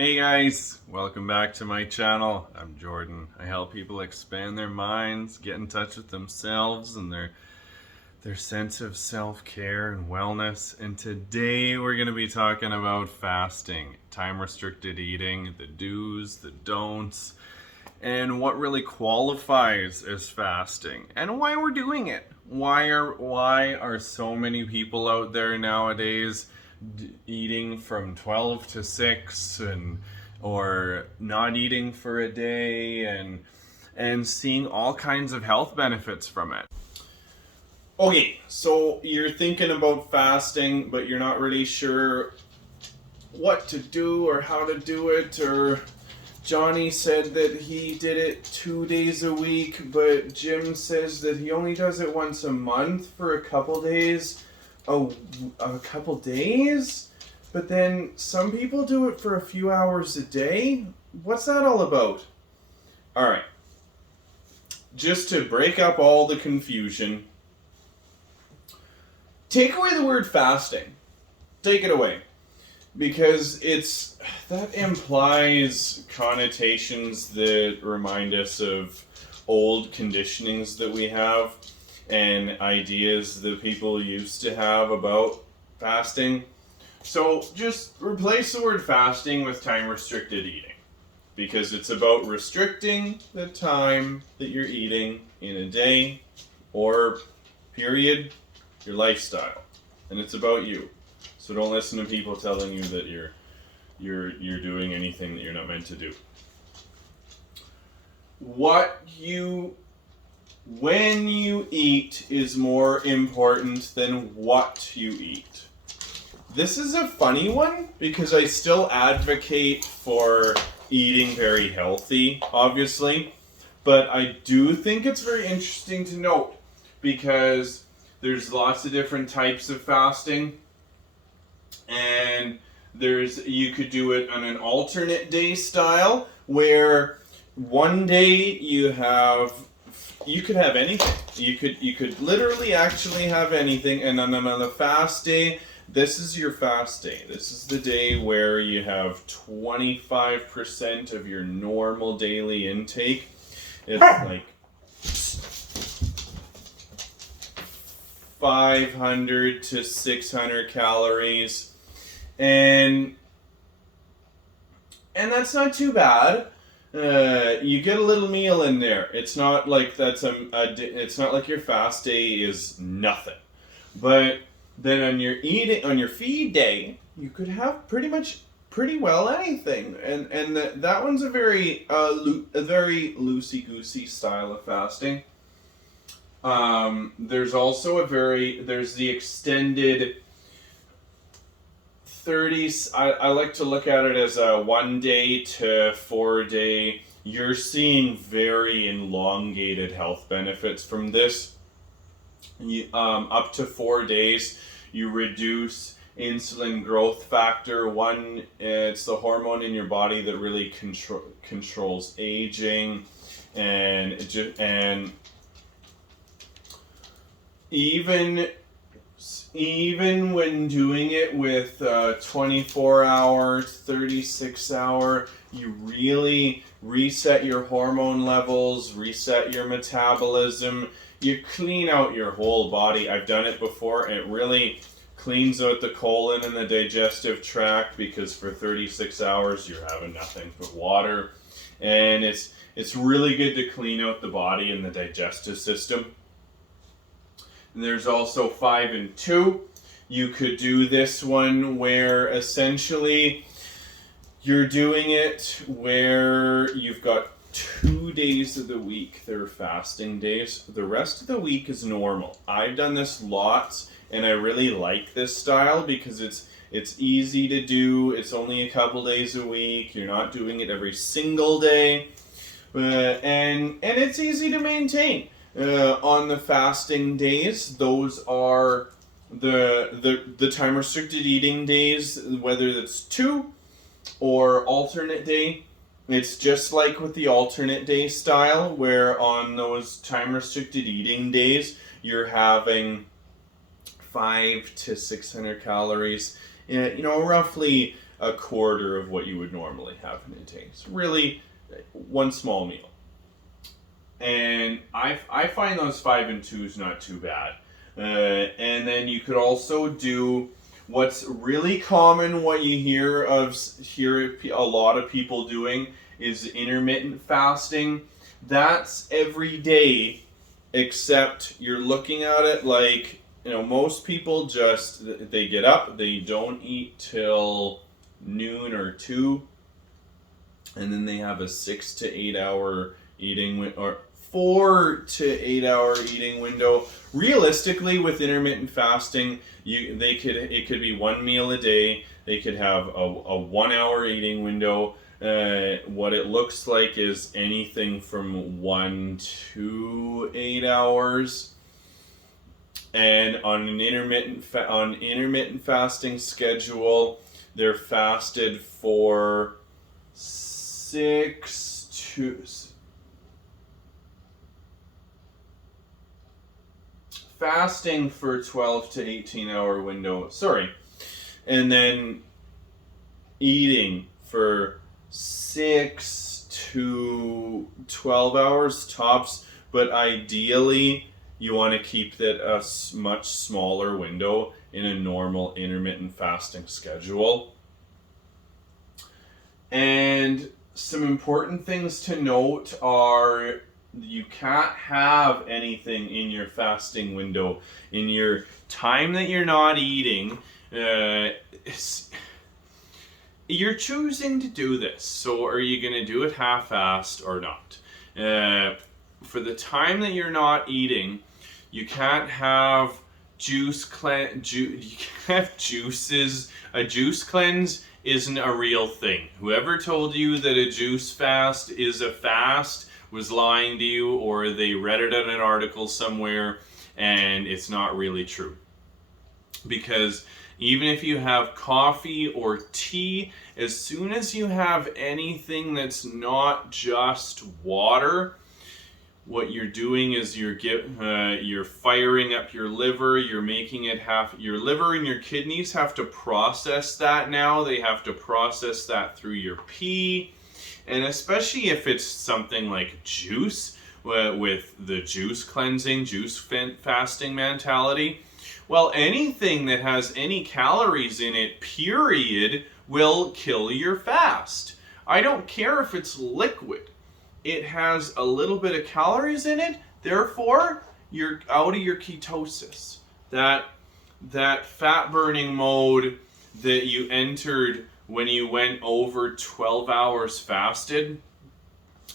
Hey guys, welcome back to my channel. I'm Jordan. I help people expand their minds, get in touch with themselves and their sense of self-care and wellness. And today we're going to be talking about fasting, time-restricted eating, the do's, the don'ts, and what really qualifies as fasting and why we're doing it. Why are so many people out there nowadays eating from 12 to 6 or not eating for a day and seeing all kinds of health benefits from it. Okay, so you're thinking about fasting, but you're not really sure what to do or how to do it, or Johnny said that he did it 2 days a week, but Jim says that he only does it once a month for a couple days. A couple days? But then some people do it for a few hours a day? What's that all about? Alright. Just to break up all the confusion, take away the word fasting. Take it away. Because that implies connotations that remind us of old conditionings that we have and ideas that people used to have about fasting. So just replace the word fasting with time-restricted eating, because it's about restricting the time that you're eating in a day or period, your lifestyle, and it's about you. So don't listen to people telling you that you're doing anything that you're not meant to do. When you eat is more important than what you eat. This is a funny one because I still advocate for eating very healthy, obviously, but I do think it's very interesting to note because there's lots of different types of fasting, and you could do it on an alternate day style where one day you could have anything. You could literally actually have anything, and on a fast day, this is your fast day. This is the day where you have 25% of your normal daily intake. It's like 500 to 600 calories, and that's not too bad. You get a little meal in there. It's not like it's not like your fast day is nothing. But then on your feed day, you could have pretty well anything. And that one's a very loosey goosey style of fasting. There's also there's the extended 30s. I like to look at it as a 1 day to 4 day. You're seeing very elongated health benefits from this. Up to 4 days, you reduce insulin growth factor. It's the hormone in your body that really controls aging, and even when doing it with 24-hour, 36-hour, you really reset your hormone levels, reset your metabolism. You clean out your whole body. I've done it before, and it really cleans out the colon and the digestive tract, because for 36 hours you're having nothing but water. And it's really good to clean out the body and the digestive system. And there's also 5 and 2. You could do this one where essentially you're doing it where you've got 2 days of the week that are fasting days. The rest of the week is normal. I've done this lots, and I really like this style because it's easy to do. It's only a couple days a week. You're not doing it every single day, and it's easy to maintain. On the fasting days, those are the time restricted eating days, whether it's 2 or alternate day. It's just like with the alternate day style, where on those time restricted eating days you're having 500 to 600 calories, roughly a quarter of what you would normally have in a day. It's really one small meal. And I find those 5 and 2s not too bad. And then you could also do what's really common, what you hear a lot of people doing is intermittent fasting. That's every day, except you're looking at it like, most people they get up, they don't eat till noon or 2, and then they have a 6 to 8 hour eating or 4 to 8 hour eating window. Realistically, with intermittent fasting, it could be one meal a day. They could have a 1 hour eating window. What it looks like is anything from 1 to 8 hours. And on an intermittent fasting schedule, they're fasted for 6 to fasting for 12 to 18 hour window. And then eating for 6 to 12 hours tops, but ideally you want to keep that a much smaller window in a normal intermittent fasting schedule. And some important things to note are you can't have anything in your fasting window. In your time that you're not eating, you're choosing to do this. So are you going to do it half-assed or not? For the time that you're not eating, you can't have you can't have juices. A juice cleanse isn't a real thing. Whoever told you that a juice fast is a fast was lying to you, or they read it in an article somewhere and it's not really true. Because even if you have coffee or tea, as soon as you have anything that's not just water, what you're doing is you're firing up your liver. You're making it your liver and your kidneys have to process that now. They have to process that through your pee. And especially if it's something like juice, with the juice cleansing, juice fasting mentality, well, anything that has any calories in it, period, will kill your fast. I don't care if it's liquid. It has a little bit of calories in it, therefore, you're out of your ketosis. That fat burning mode that you entered when you went over 12 hours fasted.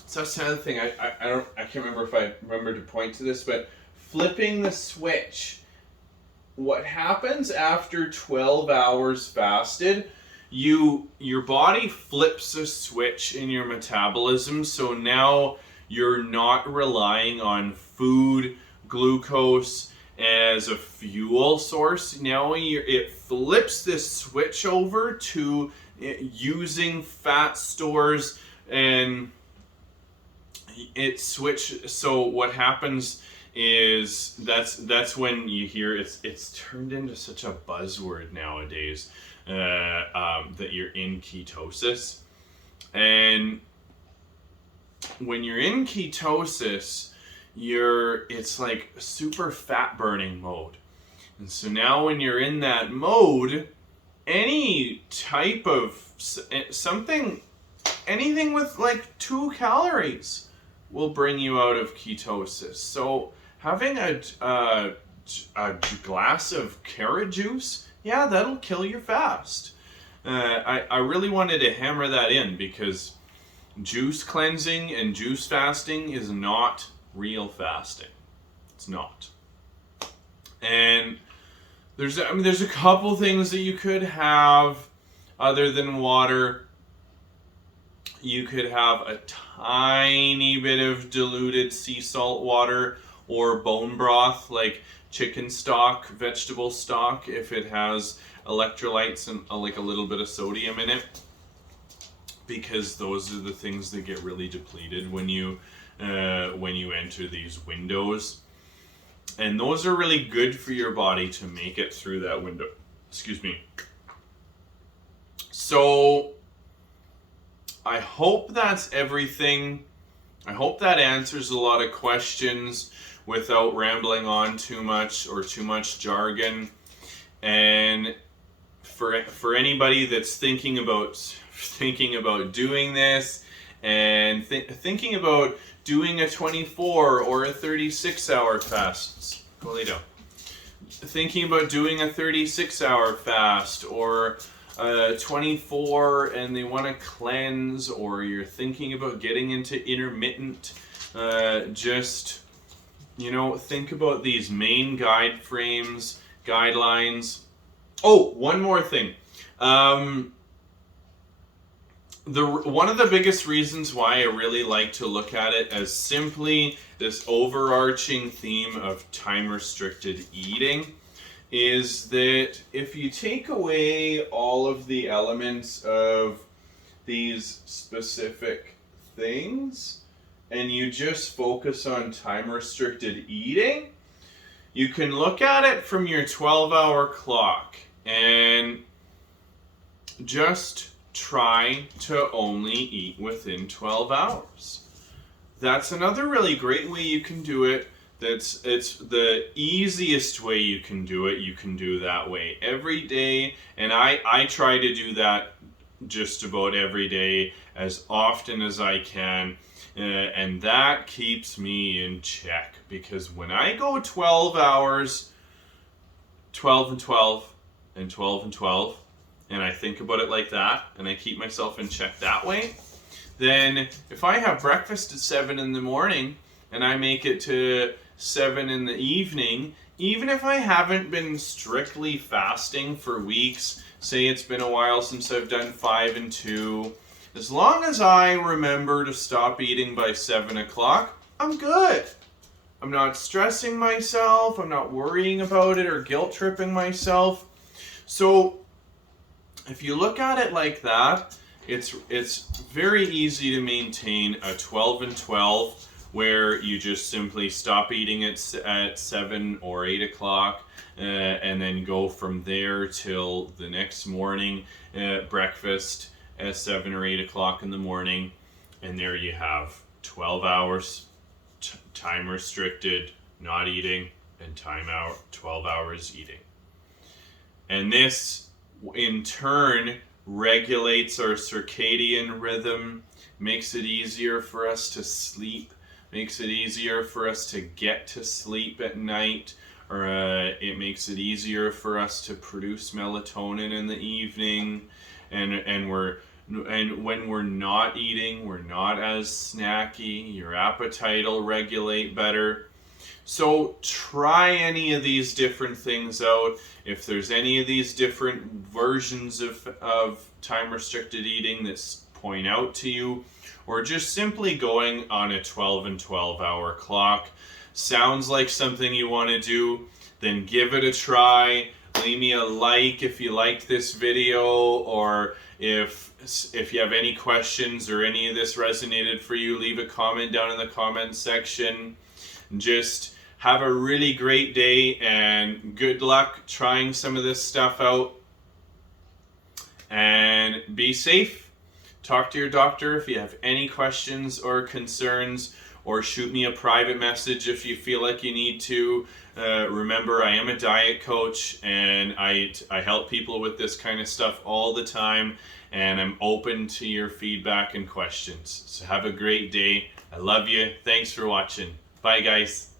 So that's another thing. I can't remember if I remember to point to this, but flipping the switch. What happens after 12 hours fasted? Your body flips a switch in your metabolism, so now you're not relying on food, glucose as a fuel source. Now it flips this switch over to using fat stores, and so what happens is that's when you hear it's turned into such a buzzword nowadays, that you're in ketosis. And when you're in ketosis, it's like super fat burning mode. And so now when you're in that mode, any type of anything with like 2 calories will bring you out of ketosis. So having a glass of carrot juice, yeah, that'll kill your fast. I really wanted to hammer that in, because juice cleansing and juice fasting is not real fasting. It's not. And there's a couple things that you could have other than water. You could have a tiny bit of diluted sea salt water or bone broth, like chicken stock, vegetable stock, if it has electrolytes and like a little bit of sodium in it, because those are the things that get really depleted when you enter these windows. And those are really good for your body to make it through that window. Excuse me. So I hope that's everything. I hope that answers a lot of questions without rambling on too much or too much jargon. And for anybody that's thinking about doing this and thinking about doing a 24 or a 36-hour fast, go lay down. Thinking about doing a 36-hour fast or 24 and they want to cleanse, or you're thinking about getting into intermittent, just, think about these main guidelines. Oh, one more thing. One of the biggest reasons why I really like to look at it as simply this overarching theme of time-restricted eating is that if you take away all of the elements of these specific things and you just focus on time-restricted eating, you can look at it from your 12-hour clock and just try to only eat within 12 hours. That's another really great way you can do it. It's the easiest way you can do it. You can do that way every day, and I try to do that just about every day as often as I can, and that keeps me in check, because when I go 12 hours, 12 and 12 and 12 and 12, and I think about it like that, and I keep myself in check that way, then if I have breakfast at 7 in the morning and I make it to 7 in the evening, even if I haven't been strictly fasting for weeks, say it's been a while since I've done 5 and 2, as long as I remember to stop eating by 7 o'clock, I'm good. I'm not stressing myself, I'm not worrying about it or guilt tripping myself. So if you look at it like that, it's very easy to maintain a 12 and 12 where you just simply stop eating at 7 or 8 o'clock and then go from there till the next morning, breakfast at 7 or 8 o'clock in the morning, and there you have 12 hours, time restricted, not eating, and 12 hours eating. And this in turn regulates our circadian rhythm, makes it easier for us to sleep, makes it easier for us to get to sleep at night, or it makes it easier for us to produce melatonin in the evening, and when we're not eating, we're not as snacky, your appetite will regulate better. So try any of these different things out. If there's any of these different versions of time-restricted eating that point out to you, or just simply going on a 12 and 12 hour clock sounds like something you want to do, then give it a try. Leave me a like if you liked this video, or if you have any questions or any of this resonated for you, leave a comment down in the comment section. Just have a really great day and good luck trying some of this stuff out. And be safe. Talk to your doctor if you have any questions or concerns, or shoot me a private message if you feel like you need to. Remember, I am a diet coach, and I help people with this kind of stuff all the time, and I'm open to your feedback and questions. So have a great day. I love you. Thanks for watching. Bye, guys.